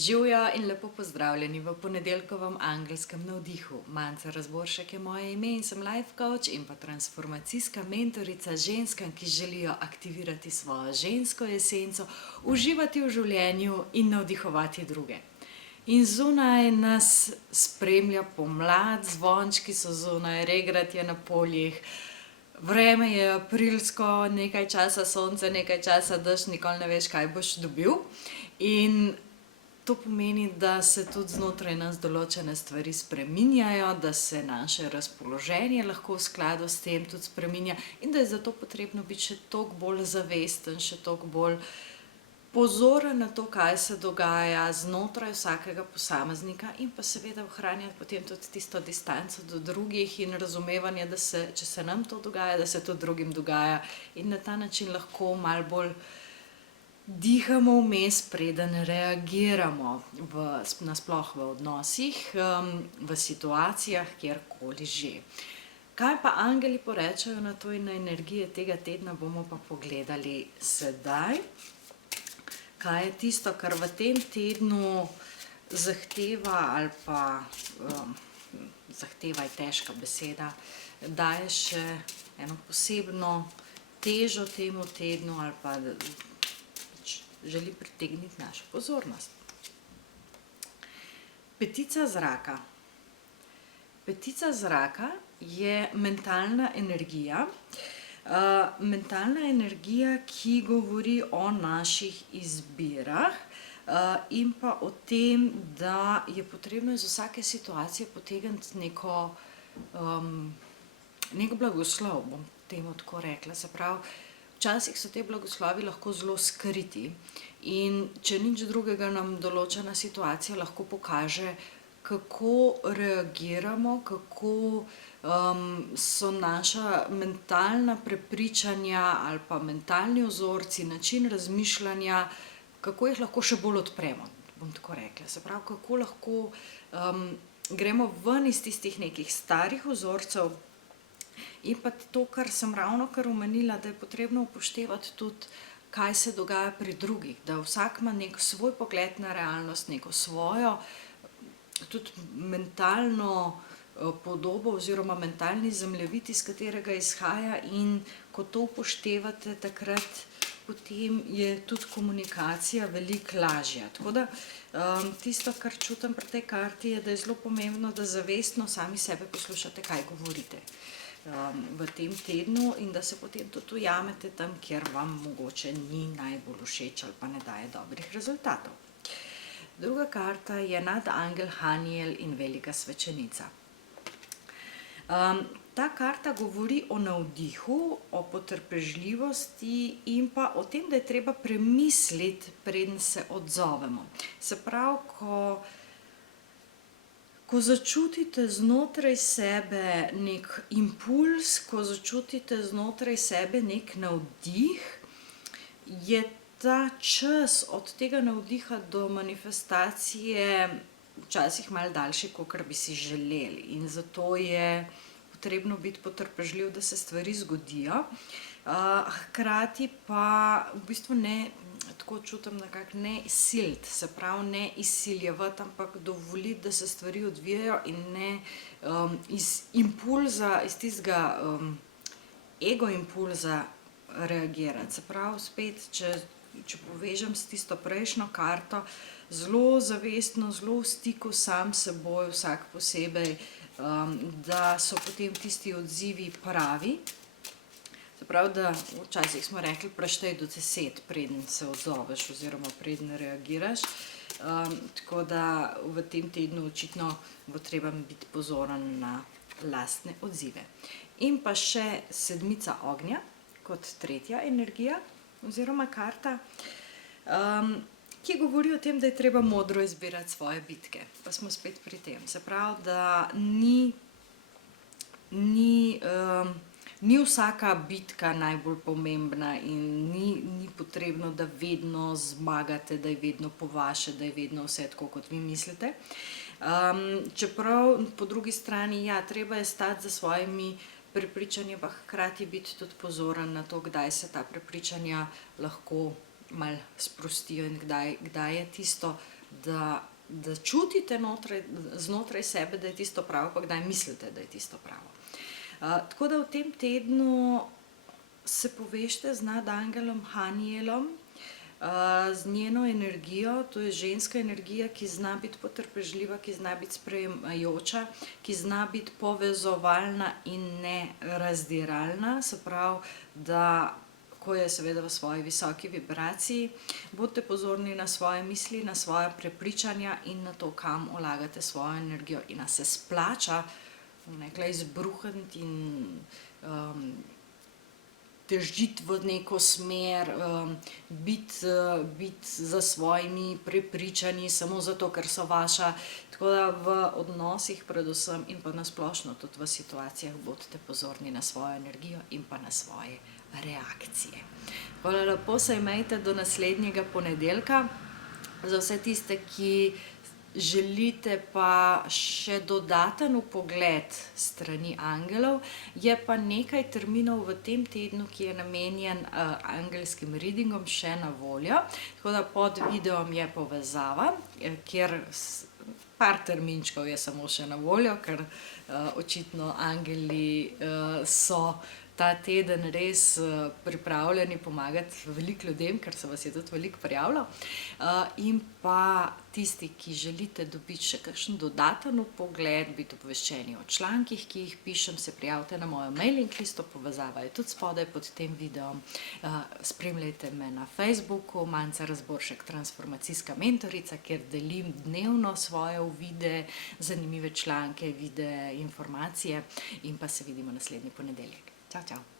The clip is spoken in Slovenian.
Živjo in lepo pozdravljeni v ponedeljkovem angelskem navdihu. Manca Razboršek je moje ime in sem life coach in pa transformacijska mentorica ženskam, ki želijo aktivirati svojo žensko esenco, uživati v življenju in navdihovati druge. In zunaj nas spremlja pomlad, zvončki so zunaj, regrat je na poljih, vreme je aprilsko, nekaj časa sonce, nekaj časa dež, nikoli ne veš, kaj boš dobil. In to pomeni, da se tudi znotraj nas določene stvari spreminjajo, da se naše razpoloženje lahko v skladu s tem tudi spreminja in da je zato potrebno biti še toliko bolj zavesten, še toliko bolj pozoren na to, kaj se dogaja znotraj vsakega posameznika in pa seveda ohranjati potem tudi tisto distanco do drugih in razumevanje, da se, če se nam to dogaja, da se tudi drugim dogaja in na ta način lahko malo bolj dihamo vmes, preden reagiramo nasploh v odnosih, v situacijah, kjerkoli že. Kaj pa angeli porečajo na to in na energije tega tedna, bomo pa pogledali sedaj. Kaj je tisto, kar v tem tednu zahteva ali pa zahteva je težka beseda, daje še eno posebno težo temu tednu ali pa želi pritegniti našo pozornost. Petica zraka. Petica zraka je mentalna energija. Mentalna energija, ki govori o naših izbirah in pa o tem, da je potrebno iz vsake situacije potegniti nek blagoslov, bom temu tako rekla. Se pravi, včasih so te blagoslovi lahko zelo skriti in če nič drugega nam določena situacija lahko pokaže, kako reagiramo, kako so naša mentalna prepričanja ali pa mentalni vzorci, način razmišljanja, kako jih lahko še bolj odpremo, bom tako rekla. Se pravi, kako lahko gremo ven iz tistih nekih starih vzorcev. In pa to, kar sem ravnokar omenila, da je potrebno upoštevati tudi, kaj se dogaja pri drugih, da vsak ima nek svoj pogled na realnost, neko svojo, tudi mentalno podobo oziroma mentalni zemljevid, iz katerega izhaja, in ko to upoštevate, takrat potem je tudi komunikacija veliko lažja. Tako da tisto, kar čutim pri tej karti, je, da je zelo pomembno, da zavestno sami sebe poslušate, kaj govorite v tem tednu in da se potem tudi ujamete tam, kjer vam mogoče ni najbolj všeč ali pa ne daje dobrih rezultatov. Druga karta je nadangel Haniel in velika svečenica. Ta karta govori o navdihu, o potrpežljivosti in pa o tem, da je treba premisliti, preden se odzovemo. Se pravi, ko začutite znotraj sebe nek impuls, ko začutite znotraj sebe nek navdih, je ta čas od tega navdiha do manifestacije včasih malo daljši, kakor bi si želeli. In zato je potrebno biti potrpežljiv, da se stvari zgodijo. Hkrati pa v bistvu ne, tako čutim nekako, ne siliti, se pravi ne izsiljevati, ampak dovoliti, da se stvari odvijajo in ne iz impulza, iz tistega ego impulza reagirati. Se pravi, spet, če povežem s tisto prejšnjo karto, zelo zavestno, zelo v stiku sam s seboj, vsak posebej, da so potem tisti odzivi pravi. Se pravi, da včasih smo rekli, preštej do 10, preden se odzoveš oziroma preden reagiraš. Tako da v tem tednu očitno bo treba biti pozoren na lastne odzive. In pa še sedmica ognja kot tretja energija oziroma karta, ki govori o tem, da je treba modro izbirati svoje bitke. Pa smo spet pri tem. Se pravi, da ni vsaka bitka najbolj pomembna in ni potrebno, da vedno zmagate, da je vedno po vaše, da je vedno vse tako, kot vi mislite. Čeprav po drugi strani, ja, treba je stati za svojimi prepričanji, pa hkrati biti tudi pozoren na to, kdaj se ta prepričanja lahko malo sprostijo in kdaj je tisto da čutite znotraj sebe, da je tisto pravo, pa kdaj mislite, da je tisto pravo. Tako da v tem tednu se povežite z nadangelom Hanijelom, z njeno energijo. To je ženska energija, ki zna biti potrpežljiva, ki zna biti sprejemajoča, ki zna biti povezovalna in ne razdiralna. Se pravi, da ko je seveda v svoji visoki vibraciji, bodite pozorni na svoje misli, na svoja prepričanja in na to, kam vlagate svojo energijo. In se splača, nekla, izbruhniti in težiti v neko smer, biti za svojimi prepričanji samo zato, ker so vaša. Tako da v odnosih predvsem in pa na splošno tudi v situacijah bodite pozorni na svojo energijo in pa na svoje reakcije. Hvala, lepo se imejte do naslednjega ponedeljka. Za vse tiste, ki želite pa še dodaten vpogled strani angelov, je pa nekaj terminov v tem tednu, ki je namenjen angelskim readingom, še na voljo. Tako da pod videom je povezava, kjer par terminčkov je samo še na voljo, ker očitno angeli so ta teden res pripravljeni pomagati veliko ljudem, ker se vas je tudi veliko prijavilo. In pa tisti, ki želite dobiti še kakšen dodaten vpogled, biti obveščeni o člankih, ki jih pišem, se prijavite na mojo mailing listo, povezava je tudi spodaj pod tem videom. Spremljajte me na Facebooku, Manca Razboršek, transformacijska mentorica, kjer delim dnevno svoje uvide, zanimive članke, videe, informacije in pa se vidimo naslednji ponedeljek. Čau, čau.